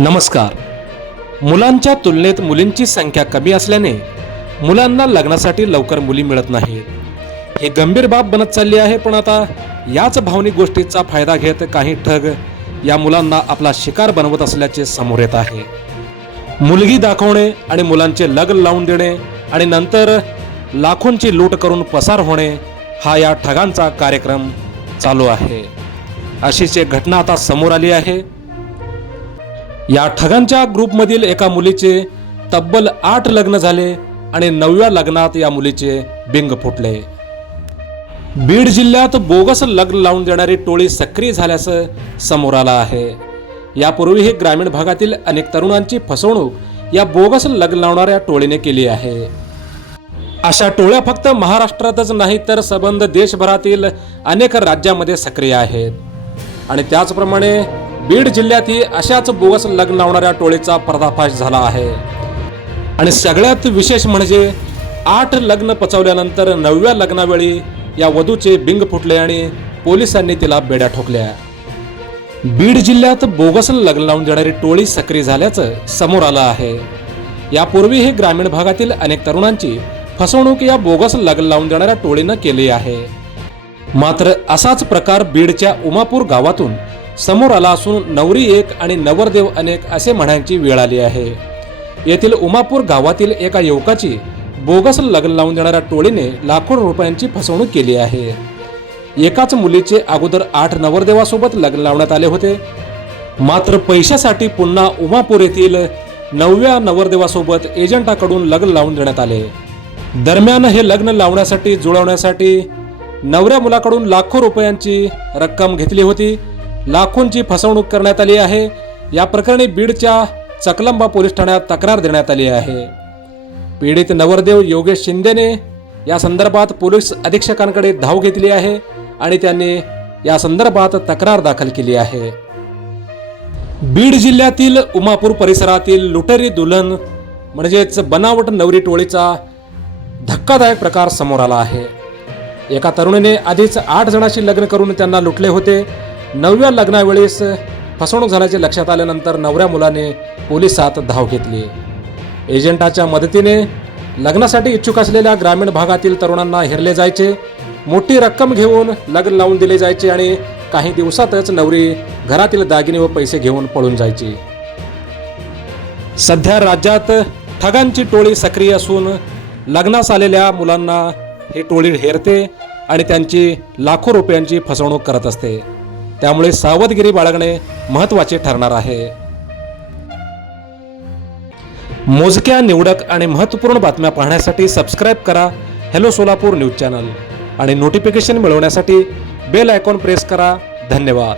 नमस्कार. मुलांच्या तुलनेत मुलींची संख्या कमी असल्याने मुलांना लग्नासाठी लवकर मुली मिळत नाहीत. ही गंभीर बाब बनत चालली आहे. पण आता याच भावनिक गोष्टीचा फायदा घेत काही ठग या मुलांना आपला शिकार बनवत असल्याचे समोर येत आहे. मुलगी दाखवणे आणि मुलांचे लग्न लावून देणे आणि नंतर लाखोंची लूट करून पसार होणे हा या ठगांचा कार्यक्रम चालू आहे. अशीच एक घटना आता समोर आली आहे. या ठगांच्या ग्रुपमधील एका मुलीचे तब्बल 8 लग्न झाले आणि 9व्या लग्नात या मुलीचे बिंग फुटले. बीड जिल्ह्यात बोगस लग्न लावून देणारी टोळी सक्रिय झाल्याचं समोर आलं आहे. यापूर्वीही ग्रामीण भागातील अनेक तरुणांची फसवणूक या बोगस लग्न लावणाऱ्या टोळीने केली आहे. अशा टोळ्या फक्त महाराष्ट्रातच नाही तर संबंध देशभरातील अनेक राज्यामध्ये सक्रिय आहेत. आणि त्याचप्रमाणे बीड जिल्ह्यातही अशाच बोगस लग्न लावणाऱ्या टोळीचा पर्दाफाश झाला आहे. आणि सगळ्यात विशेष म्हणजे 8 लग्न पचवल्यानंतर 9व्या लग्नावेळी या वधूचे बिंग फुटले आणि पोलिसांनी तिला बेड्या ठोकल्या. बीड जिल्ह्यात बोगस लग्न लावून देणारी टोळी सक्रिय झाल्याचं समोर आलं आहे. यापूर्वीही ग्रामीण भागातील अनेक तरुणांची फसवणूक या बोगस लग्न लावून देणाऱ्या टोळीनं केली आहे. मात्र असाच प्रकार बीडच्या उमापूर गावातून समोर आला असून नवरी एक आणि नवरदेव अनेक असे म्हणायची वेळ आली आहे. येथील उमापूर गावातील एका युवकाची बोगस लग्न लावून देणाऱ्या टोळीने लाखो रुपयांची फसवणूक केली आहे. एकाच मुलीचे अगोदर 8 नवरदेवासोबत लग्न लावण्यात आले होते. मात्र पैशासाठी पुन्हा उमापूर येथील 9व्या नवरदेवासोबत एजंटाकडून लग्न लावून देण्यात आले. दरम्यान हे लग्न लावण्यासाठी जुळवण्यासाठी नवऱ्या मुलाकडून लाखो रुपयांची रक्कम घेतली होती. लाखोंची फसवणूक करण्यात आली आहे. या प्रकरणी बीडच्या चकलंबा पोलीस ठाण्यात तक्रार देण्यात आली आहे. पीडित नवरदेव योगेश शिंदेने या संदर्भात पोलीस अधीक्षकांकडे धाव घेतली आहे आणि त्यांनी या संदर्भात तक्रार दाखल केली आहे. बीड जिल्ह्यातील उमापूर परिसरातील लुटेरी दुल्हन म्हणजेच बनावट नवरी टोळीचा धक्कादायक प्रकार समोर आला आहे. एका तरुणीने आधीच 8 जणांशी लग्न करून त्यांना लुटले होते. 9व्या लग्नावेळेस फसवणूक झाल्याचे लक्षात आल्यानंतर नवऱ्या मुलाने पोलिसात धाव घेतली. एजंटाच्या मदतीने लग्नासाठी इच्छुक असलेल्या ग्रामीण भागातील तरुणांना हेरले जायचे. मोठी रक्कम घेऊन लग्न लावून दिले जायचे आणि काही दिवसातच नवरी घरातील दागिने व पैसे घेऊन पळून जायची. सध्या राज्यात ठगांची टोळी सक्रिय असून लग्नास आलेल्या मुलांना ही टोळी हेरते आणि त्यांची लाखो रुपयांची फसवणूक करत असते. त्यामुळे सावधगिरी बाळगणे महत्त्वाचे ठरणार आहे. मोजक्या निवडक आणि महत्त्वपूर्ण बातम्या पाहण्यासाठी सबस्क्राईब करा हॅलो सोलापूर न्यूज चॅनल आणि नोटिफिकेशन मिळवण्यासाठी बेल आयकॉन प्रेस करा. धन्यवाद.